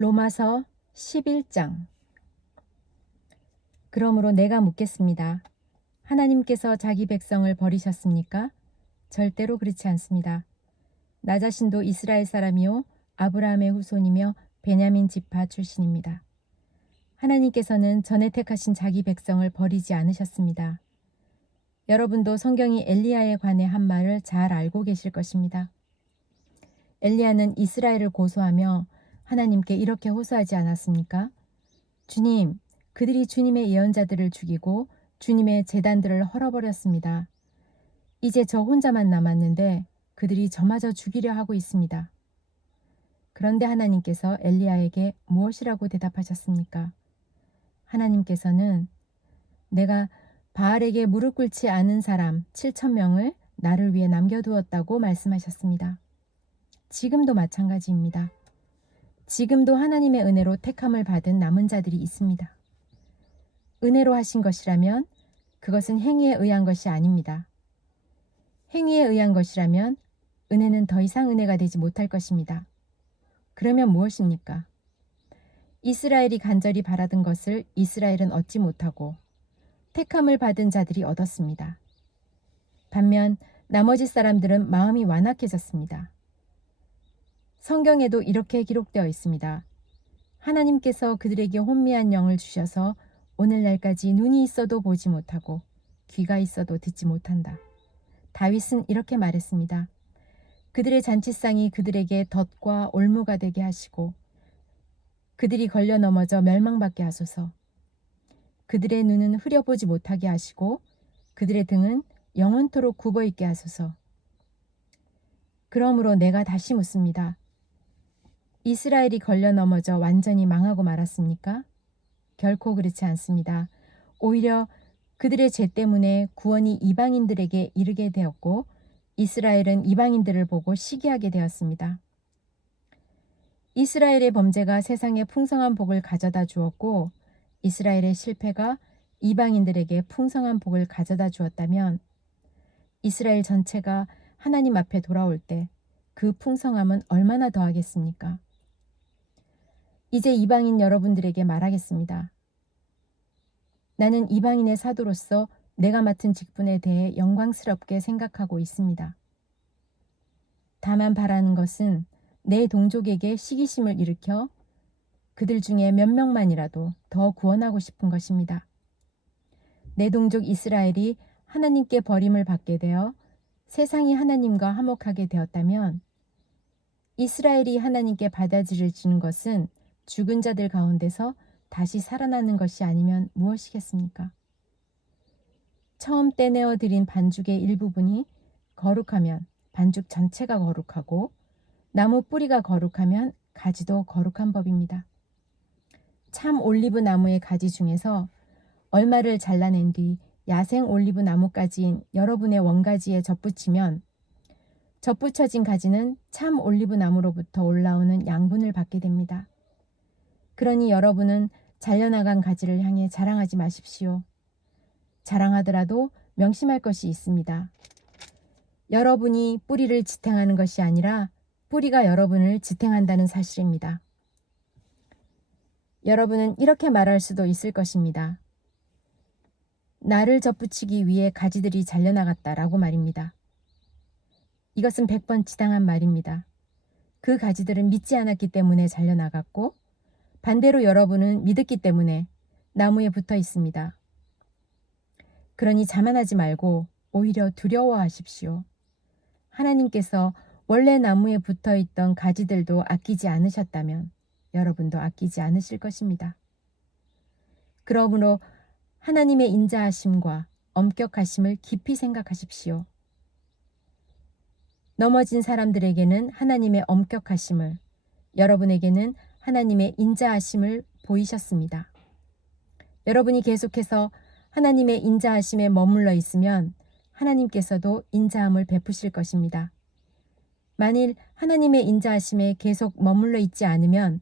로마서 11장. 그러므로 내가 묻겠습니다. 하나님께서 자기 백성을 버리셨습니까? 절대로 그렇지 않습니다. 나 자신도 이스라엘 사람이요 아브라함의 후손이며 베냐민 지파 출신입니다. 하나님께서는 전에 택하신 자기 백성을 버리지 않으셨습니다. 여러분도 성경이 엘리야에 관해 한 말을 잘 알고 계실 것입니다. 엘리야는 이스라엘을 고소하며 하나님께 이렇게 호소하지 않았습니까? 주님, 그들이 주님의 예언자들을 죽이고 주님의 제단들을 헐어버렸습니다. 이제 저 혼자만 남았는데 그들이 저마저 죽이려 하고 있습니다. 그런데 하나님께서 엘리야에게 무엇이라고 대답하셨습니까? 하나님께서는 내가 바알에게 무릎 꿇지 않은 사람 7,000명을 나를 위해 남겨두었다고 말씀하셨습니다. 지금도 마찬가지입니다. 지금도 하나님의 은혜로 택함을 받은 남은 자들이 있습니다. 은혜로 하신 것이라면 그것은 행위에 의한 것이 아닙니다. 행위에 의한 것이라면 은혜는 더 이상 은혜가 되지 못할 것입니다. 그러면 무엇입니까? 이스라엘이 간절히 바라던 것을 이스라엘은 얻지 못하고 택함을 받은 자들이 얻었습니다. 반면 나머지 사람들은 마음이 완악해졌습니다. 성경에도 이렇게 기록되어 있습니다. 하나님께서 그들에게 혼미한 영을 주셔서 오늘날까지 눈이 있어도 보지 못하고 귀가 있어도 듣지 못한다. 다윗은 이렇게 말했습니다. 그들의 잔치상이 그들에게 덫과 올무가 되게 하시고 그들이 걸려 넘어져 멸망받게 하소서. 그들의 눈은 흐려보지 못하게 하시고 그들의 등은 영원토록 굽어있게 하소서. 그러므로 내가 다시 묻습니다. 이스라엘이 걸려 넘어져 완전히 망하고 말았습니까? 결코 그렇지 않습니다. 오히려 그들의 죄 때문에 구원이 이방인들에게 이르게 되었고 이스라엘은 이방인들을 보고 시기하게 되었습니다. 이스라엘의 범죄가 세상에 풍성한 복을 가져다 주었고 이스라엘의 실패가 이방인들에게 풍성한 복을 가져다 주었다면 이스라엘 전체가 하나님 앞에 돌아올 때 그 풍성함은 얼마나 더하겠습니까? 이제 이방인 여러분들에게 말하겠습니다. 나는 이방인의 사도로서 내가 맡은 직분에 대해 영광스럽게 생각하고 있습니다. 다만 바라는 것은 내 동족에게 시기심을 일으켜 그들 중에 몇 명만이라도 더 구원하고 싶은 것입니다. 내 동족 이스라엘이 하나님께 버림을 받게 되어 세상이 하나님과 화목하게 되었다면 이스라엘이 하나님께 받아들여지는 것은 죽은 자들 가운데서 다시 살아나는 것이 아니면 무엇이겠습니까? 처음 떼내어 드린 반죽의 일부분이 거룩하면 반죽 전체가 거룩하고 나무 뿌리가 거룩하면 가지도 거룩한 법입니다. 참 올리브 나무의 가지 중에서 얼마를 잘라낸 뒤 야생 올리브 나무까지인 여러분의 원가지에 접붙이면 접붙여진 가지는 참 올리브 나무로부터 올라오는 양분을 받게 됩니다. 그러니 여러분은 잘려나간 가지를 향해 자랑하지 마십시오. 자랑하더라도 명심할 것이 있습니다. 여러분이 뿌리를 지탱하는 것이 아니라 뿌리가 여러분을 지탱한다는 사실입니다. 여러분은 이렇게 말할 수도 있을 것입니다. 나를 접붙이기 위해 가지들이 잘려나갔다라고 말입니다. 이것은 100번 지당한 말입니다. 그 가지들은 믿지 않았기 때문에 잘려나갔고 반대로 여러분은 믿었기 때문에 나무에 붙어 있습니다. 그러니 자만하지 말고 오히려 두려워하십시오. 하나님께서 원래 나무에 붙어 있던 가지들도 아끼지 않으셨다면 여러분도 아끼지 않으실 것입니다. 그러므로 하나님의 인자하심과 엄격하심을 깊이 생각하십시오. 넘어진 사람들에게는 하나님의 엄격하심을, 여러분에게는 하나님의 인자하심을 보이셨습니다. 여러분이 계속해서 하나님의 인자하심에 머물러 있으면 하나님께서도 인자함을 베푸실 것입니다. 만일 하나님의 인자하심에 계속 머물러 있지 않으면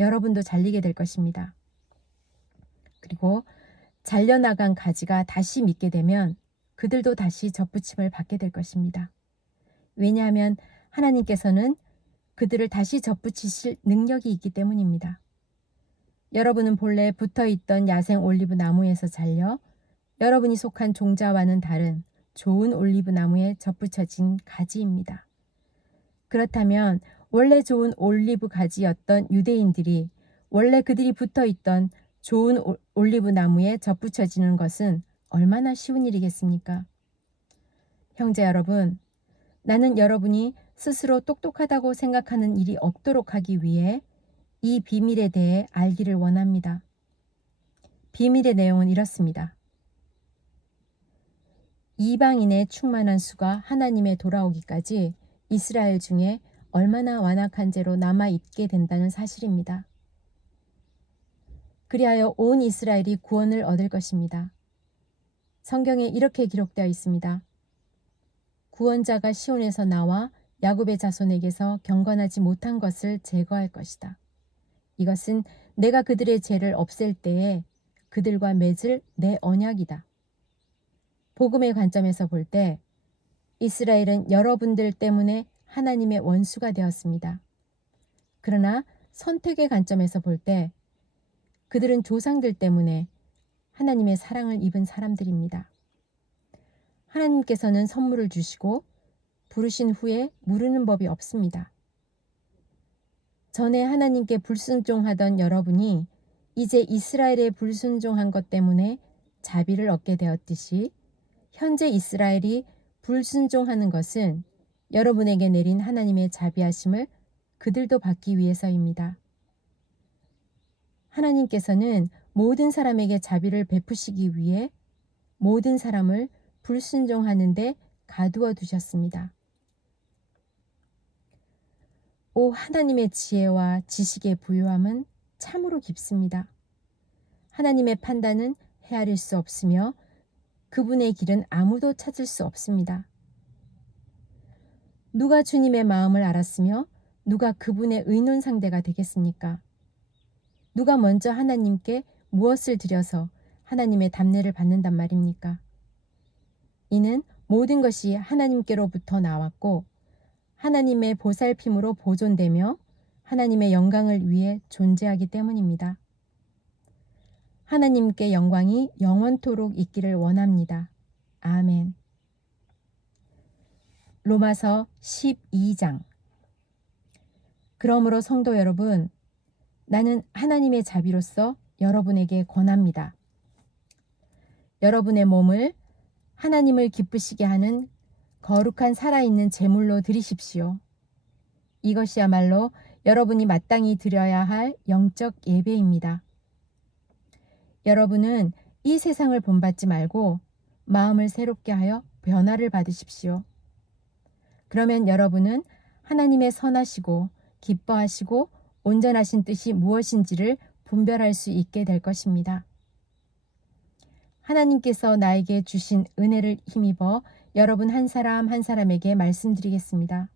여러분도 잘리게 될 것입니다. 그리고 잘려나간 가지가 다시 믿게 되면 그들도 다시 접붙임을 받게 될 것입니다. 왜냐하면 하나님께서는 그들을 다시 접붙이실 능력이 있기 때문입니다. 여러분은 본래 붙어있던 야생 올리브 나무에서 잘려 여러분이 속한 종자와는 다른 좋은 올리브 나무에 접붙여진 가지입니다. 그렇다면 원래 좋은 올리브 가지였던 유대인들이 원래 그들이 붙어있던 좋은 올리브 나무에 접붙여지는 것은 얼마나 쉬운 일이겠습니까? 형제 여러분, 나는 여러분이 스스로 똑똑하다고 생각하는 일이 없도록 하기 위해 이 비밀에 대해 알기를 원합니다. 비밀의 내용은 이렇습니다. 이방인의 충만한 수가 하나님의 돌아오기까지 이스라엘 중에 얼마나 완악한 죄로 남아있게 된다는 사실입니다. 그리하여 온 이스라엘이 구원을 얻을 것입니다. 성경에 이렇게 기록되어 있습니다. 구원자가 시온에서 나와 야곱의 자손에게서 경건하지 못한 것을 제거할 것이다. 이것은 내가 그들의 죄를 없앨 때에 그들과 맺을 내 언약이다. 복음의 관점에서 볼 때 이스라엘은 여러분들 때문에 하나님의 원수가 되었습니다. 그러나 선택의 관점에서 볼 때 그들은 조상들 때문에 하나님의 사랑을 입은 사람들입니다. 하나님께서는 선물을 주시고 부르신 후에 무르는 법이 없습니다. 전에 하나님께 불순종하던 여러분이 이제 이스라엘에 불순종한 것 때문에 자비를 얻게 되었듯이 현재 이스라엘이 불순종하는 것은 여러분에게 내린 하나님의 자비하심을 그들도 받기 위해서입니다. 하나님께서는 모든 사람에게 자비를 베푸시기 위해 모든 사람을 불순종하는 데 가두어 두셨습니다. 오 하나님의 지혜와 지식의 부유함은 참으로 깊습니다. 하나님의 판단은 헤아릴 수 없으며 그분의 길은 아무도 찾을 수 없습니다. 누가 주님의 마음을 알았으며 누가 그분의 의논 상대가 되겠습니까? 누가 먼저 하나님께 무엇을 드려서 하나님의 답례를 받는단 말입니까? 이는 모든 것이 하나님께로부터 나왔고 하나님의 보살핌으로 보존되며 하나님의 영광을 위해 존재하기 때문입니다. 하나님께 영광이 영원토록 있기를 원합니다. 아멘. 로마서 12장. 그러므로 성도 여러분, 나는 하나님의 자비로서 여러분에게 권합니다. 여러분의 몸을 하나님을 기쁘시게 하는 거룩한 살아있는 제물로 드리십시오. 이것이야말로 여러분이 마땅히 드려야 할 영적 예배입니다. 여러분은 이 세상을 본받지 말고 마음을 새롭게 하여 변화를 받으십시오. 그러면 여러분은 하나님의 선하시고 기뻐하시고 온전하신 뜻이 무엇인지를 분별할 수 있게 될 것입니다. 하나님께서 나에게 주신 은혜를 힘입어 여러분 한 사람 한 사람에게 말씀드리겠습니다.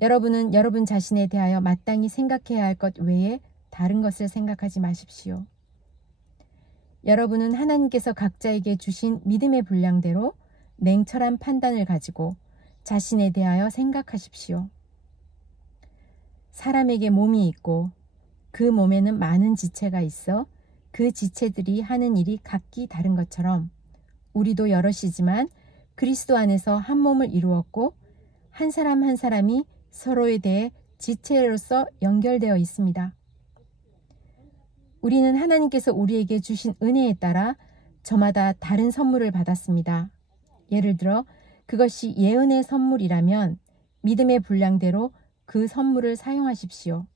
여러분은 여러분 자신에 대하여 마땅히 생각해야 할 것 외에 다른 것을 생각하지 마십시오. 여러분은 하나님께서 각자에게 주신 믿음의 분량대로 냉철한 판단을 가지고 자신에 대하여 생각하십시오. 사람에게 몸이 있고 그 몸에는 많은 지체가 있어 그 지체들이 하는 일이 각기 다른 것처럼 우리도 여럿이지만 그리스도 안에서 한 몸을 이루었고 한 사람 한 사람이 서로에 대해 지체로서 연결되어 있습니다. 우리는 하나님께서 우리에게 주신 은혜에 따라 저마다 다른 선물을 받았습니다. 예를 들어 그것이 예언의 선물이라면 믿음의 분량대로 그 선물을 사용하십시오.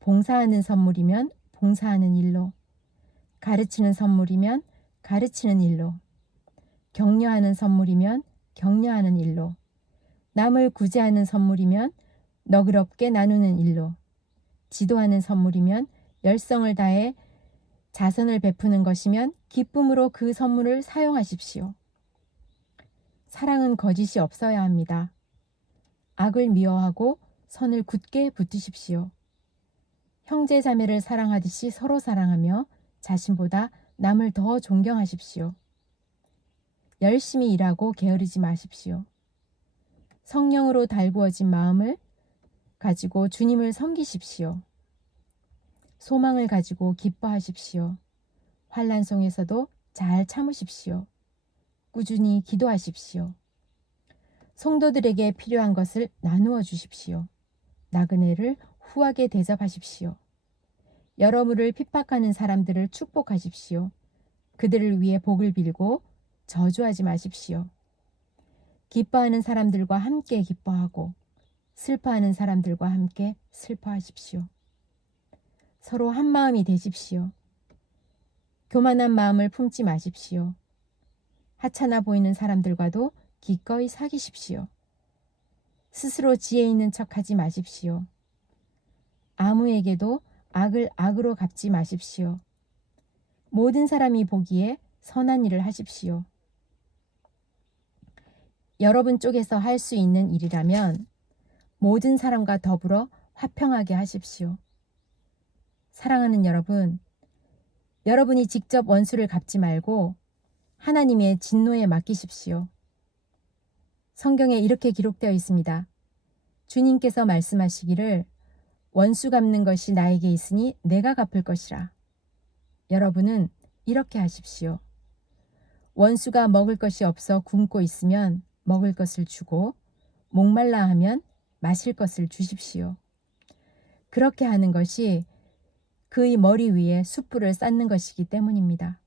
봉사하는 선물이면 봉사하는 일로, 가르치는 선물이면 가르치는 일로, 격려하는 선물이면 격려하는 일로, 남을 구제하는 선물이면 너그럽게 나누는 일로, 지도하는 선물이면 열성을 다해 자선을 베푸는 것이면 기쁨으로 그 선물을 사용하십시오. 사랑은 거짓이 없어야 합니다. 악을 미워하고 선을 굳게 붙드십시오. 형제 자매를 사랑하듯이 서로 사랑하며 자신보다 남을 더 존경하십시오. 열심히 일하고 게으르지 마십시오. 성령으로 달구어진 마음을 가지고 주님을 섬기십시오. 소망을 가지고 기뻐하십시오. 환난 속에서도 잘 참으십시오. 꾸준히 기도하십시오. 성도들에게 필요한 것을 나누어 주십시오. 나그네를 후하게 대접하십시오. 여러분을 핍박하는 사람들을 축복하십시오. 그들을 위해 복을 빌고 저주하지 마십시오. 기뻐하는 사람들과 함께 기뻐하고 슬퍼하는 사람들과 함께 슬퍼하십시오. 서로 한 마음이 되십시오. 교만한 마음을 품지 마십시오. 하찮아 보이는 사람들과도 기꺼이 사귀십시오. 스스로 지혜 있는 척하지 마십시오. 아무에게도 악을 악으로 갚지 마십시오. 모든 사람이 보기에 선한 일을 하십시오. 여러분 쪽에서 할 수 있는 일이라면 모든 사람과 더불어 화평하게 하십시오. 사랑하는 여러분, 여러분이 직접 원수를 갚지 말고 하나님의 진노에 맡기십시오. 성경에 이렇게 기록되어 있습니다. 주님께서 말씀하시기를 원수 갚는 것이 나에게 있으니 내가 갚을 것이라. 여러분은 이렇게 하십시오. 원수가 먹을 것이 없어 굶고 있으면 먹을 것을 주고 목말라 하면 마실 것을 주십시오. 그렇게 하는 것이 그의 머리 위에 숯불을 쌓는 것이기 때문입니다.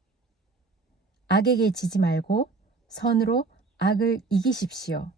악에게 지지 말고 선으로 악을 이기십시오.